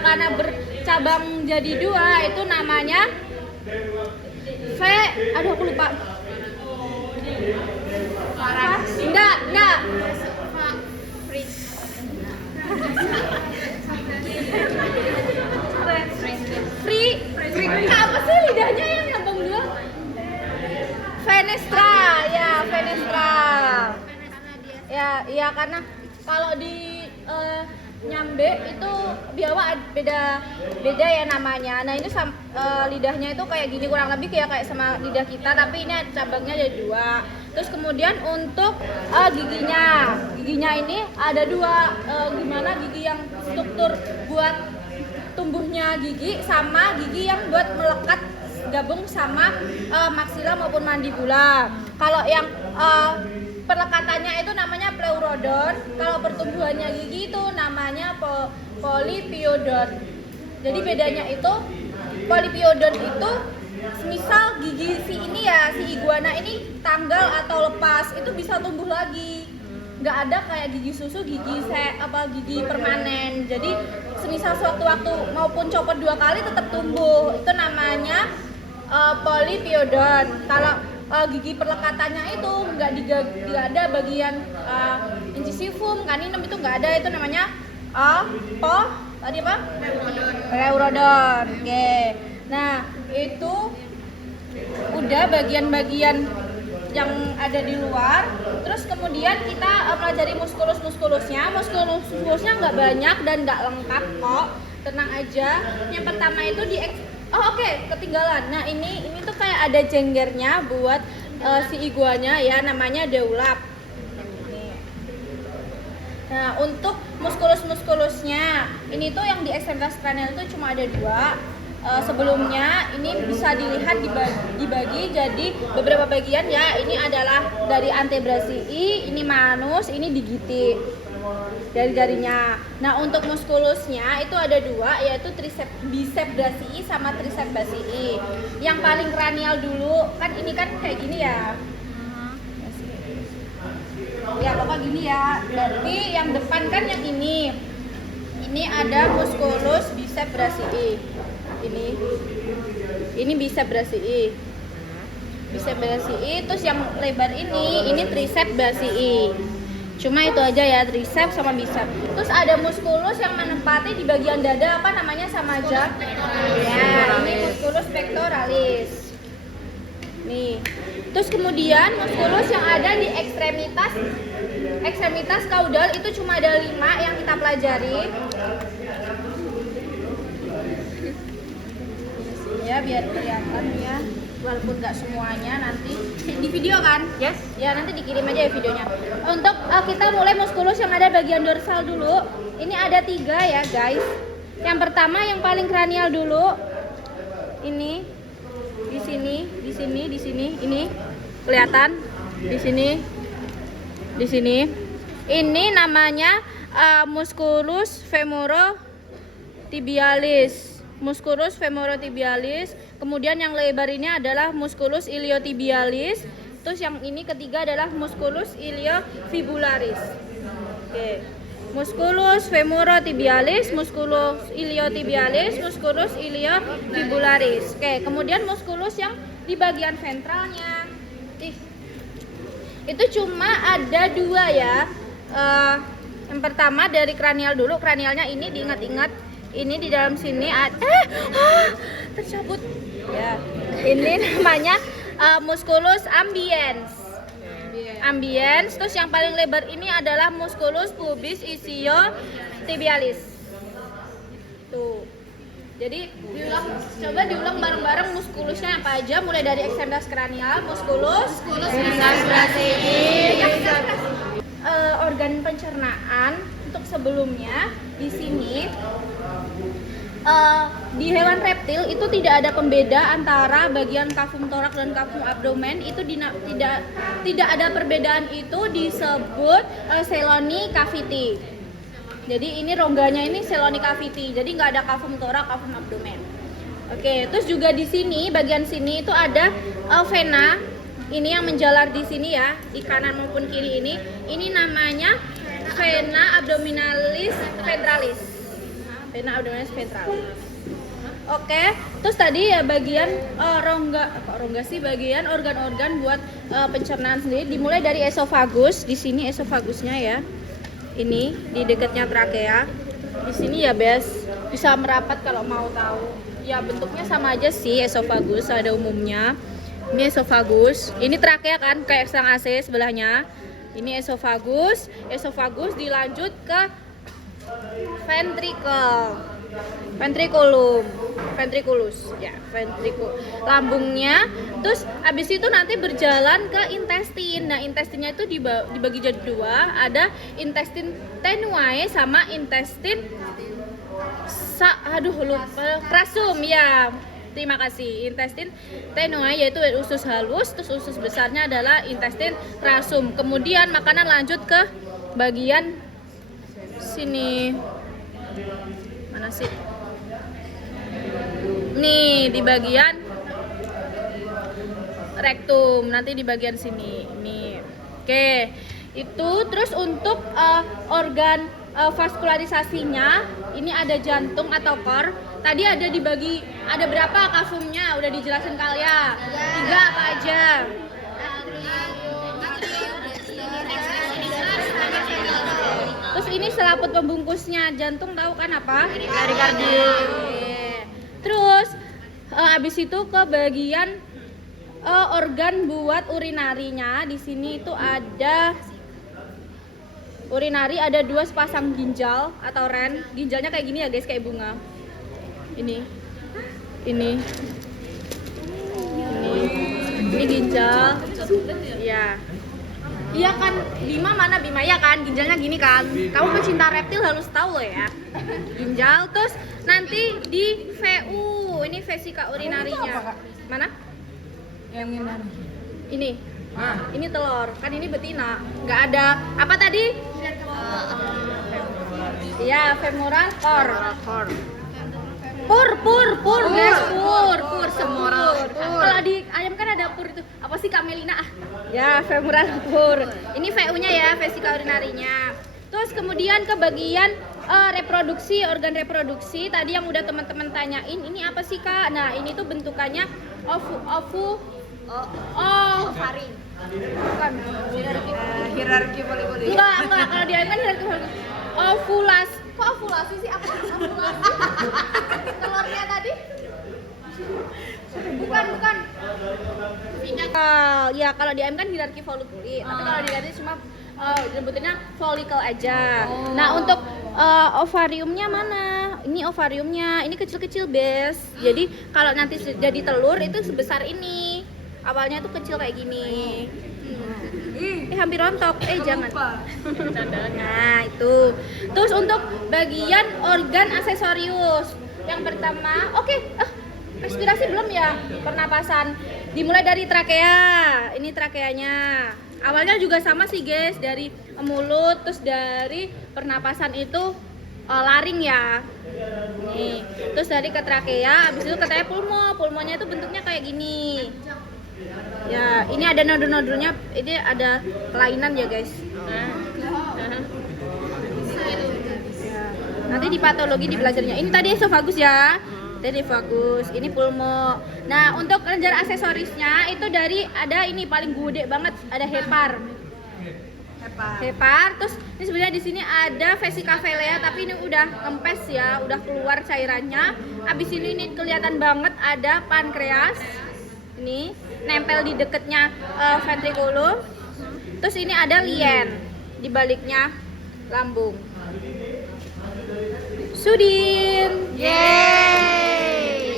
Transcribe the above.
karena bercabang jadi dua itu namanya aduh aku lupa. Enggak. Free. Apa sih lidahnya yang nyambung dua? Fenestra. Ya karena kalau di nyambe itu biawak beda ya namanya. Nah ini lidahnya itu kayak gini kurang lebih kayak sama lidah kita, tapi ini cabangnya ada dua. Terus kemudian untuk giginya ini ada dua. Gimana gigi yang struktur buat tumbuhnya gigi sama gigi yang buat melekat gabung sama maksila maupun mandibula. Kalau yang perlekatannya itu namanya pleurodon, kalau pertumbuhannya gigi itu namanya polypiodon. Jadi bedanya itu polypiodon itu misal gigi si iguana ini tanggal atau lepas itu bisa tumbuh lagi. Nggak ada kayak gigi susu, gigi permanen. Jadi semisal suatu waktu maupun copot 2 kali tetap tumbuh. Itu namanya polypiodon. Kalau gigi perlekatannya itu nggak ada bagian incisivum, caninum itu nggak ada, itu namanya pleurodon. Oke. Nah, itu udah bagian-bagian yang ada di luar. Terus kemudian kita pelajari muskulus-muskulusnya. Muskulus-muskulusnya nggak banyak dan nggak lengkap kok. Tenang aja. Yang pertama itu ketinggalan. Nah, ini tuh kayak ada jenggernya buat si iguanya ya, namanya deulap. Nah, untuk muskulus-muskulusnya ini tuh yang di ekstremitas kranial itu cuma ada 2. Sebelumnya ini bisa dilihat dibagi jadi beberapa bagian ya. Ini adalah dari antebrasii, ini manus, ini digiti jari-jarinya. Nah, untuk muskulusnya itu ada 2, yaitu bicep brachii sama tricep brachii. Yang paling kranial dulu kan ini kan kayak gini ya. Ya pokoknya gini ya. Berarti yang depan kan yang ini. Ini ada muskulus bicep brachii. Ini bicep brachii. Terus yang lebar ini tricep brachii. Cuma itu aja ya, tricep sama bicep. Terus ada muskulus yang menempati di bagian dada, apa namanya sama aja? Ya, ini muskulus pectoralis. Nih. Terus kemudian muskulus yang ada di ekstremitas kaudal itu cuma ada 5 yang kita pelajari. Ya biar kelihatan ya, walaupun nggak semuanya nanti di video kan? Yes. Ya nanti dikirim aja ya videonya. Untuk kita mulai muskulus yang ada bagian dorsal dulu. Ini ada 3 ya guys. Yang pertama yang paling kranial dulu. Ini di sini, ini kelihatan di sini. Ini namanya musculus femorotibialis. Kemudian yang lebar ini adalah musculus iliotibialis. Terus yang ini ketiga adalah musculus iliofibularis. Oke. Musculus femorotibialis, musculus iliotibialis, musculus iliofibularis. Oke, kemudian musculus yang di bagian ventralnya. Itu cuma ada 2 ya. Yang pertama dari kranial dulu. Kranialnya ini diingat-ingat. Ini di dalam sini tercabut ya. Ini namanya musculus ambiens. Terus yang paling lebar ini adalah musculus pubis isiotibialis. Tuh. Jadi coba diulang bareng-bareng muskulusnya apa aja, mulai dari ekstremitas kranial, musculus bicep brachii. Organ pencernaan untuk sebelumnya di sini. Di hewan reptil itu tidak ada pembeda antara bagian kafum torak dan kafum abdomen. Itu tidak ada perbedaan, itu disebut Seloni cavity. Jadi ini rongganya ini Seloni cavity. Jadi nggak ada kafum torak, kafum abdomen. Oke, terus juga di sini bagian sini itu ada vena. Ini yang menjalar di sini ya, di kanan maupun kiri ini. Ini namanya vena abdominalis ventralis. vena abdominis ventralis. Oke, terus tadi ya bagian rongga sih, bagian organ-organ buat pencernaan sendiri dimulai dari esofagus. Di sini esofagusnya ya. Ini di dekatnya trakea. Di sini ya, Bes. Bisa merapat kalau mau tahu. Ya, bentuknya sama aja sih esofagus ada umumnya. Ini esofagus. Ini trakea kan kayak sang AC sebelahnya. Ini esofagus. Esofagus dilanjut ke ventriculus ya, lambungnya. Terus abis itu nanti berjalan ke intestin. Nah, intestinnya itu dibagi jadi dua, ada intestin tenuae sama intestin rasum ya. Terima kasih. Intestin tenuae yaitu usus halus, terus usus besarnya adalah intestin rasum. Kemudian makanan lanjut ke bagian sini. Mana sih? Nih di bagian rektum, nanti di bagian sini. Nih. Oke. Itu terus untuk organ vaskularisasinya, ini ada jantung atau core. Tadi ada dibagi, ada berapa kafumnya? Udah dijelasin kali ya. 3 apa aja? Terus ini selaput pembungkusnya. Jantung tahu kan apa? Perikardium. Terus abis itu ke bagian organ buat urinarinya. Di sini itu ada urinari, ada 2 sepasang ginjal atau ren. Ginjalnya kayak gini ya guys, kayak bunga. Ini ginjal. Ya. Iya kan, Bima mana Bima ya kan, ginjalnya gini kan. Kamu pecinta reptil harus tahu loh ya. Ginjal, terus nanti di VU, ini vesika urinarinya. Mana? Yang ini. Ini telur, kan ini betina. Nggak ada apa tadi? Iya, femoral core. Pur guys, pur semur. Kalau di ayam kan ada pur itu. Apa sih Kak Melina? Ya, femoral pur. Ini VU-nya ya, vesika urinarinya. Terus kemudian ke bagian reproduksi, organ reproduksi. Tadi yang udah teman-teman tanyain, ini apa sih Kak? Nah, ini tuh bentukannya ovari. Bukan. hierarki polikuli. Enggak, kalau di ayam kan hierarki polikuli. Ovulasi. Kok ovulasi sih? Apa ovulasi? Telurnya tadi? Bukan. Ya kalau di ayam kan hierarki folikuli, tapi kalau di ayam cuma sebutannya folikel aja. Nah, untuk ovariumnya mana? Ini ovariumnya, ini kecil-kecil Bes. Jadi kalau nanti jadi telur itu sebesar ini. Awalnya tuh kecil kayak gini. Hampir rontok. Jangan. Nah, itu. Terus untuk bagian organ aksesorius. Yang pertama, respirasi belum ya? Pernapasan. Dimulai dari trakea. Ini trakeanya. Awalnya juga sama sih, guys, dari mulut, terus dari pernapasan itu laring ya. Nih. Terus dari ke trakea, habis itu ke pulmo. Pulmonya itu bentuknya kayak gini. Ya, ini ada nodul-nodulnya, ini ada kelainan ya guys. Nanti di patologi di belajarnya. Ini tadi esofagus ya. Tadi vagus, ini pulmo. Nah, untuk kelenjar aksesorisnya itu dari ada ini paling gede banget, ada hepar. Terus ini sebenarnya di sini ada vesika velea, tapi ini udah kempes ya, udah keluar cairannya. Abis ini kelihatan banget ada pankreas. Ini nempel di deketnya ventriculum. Terus ini ada lien di baliknya lambung. Sudin.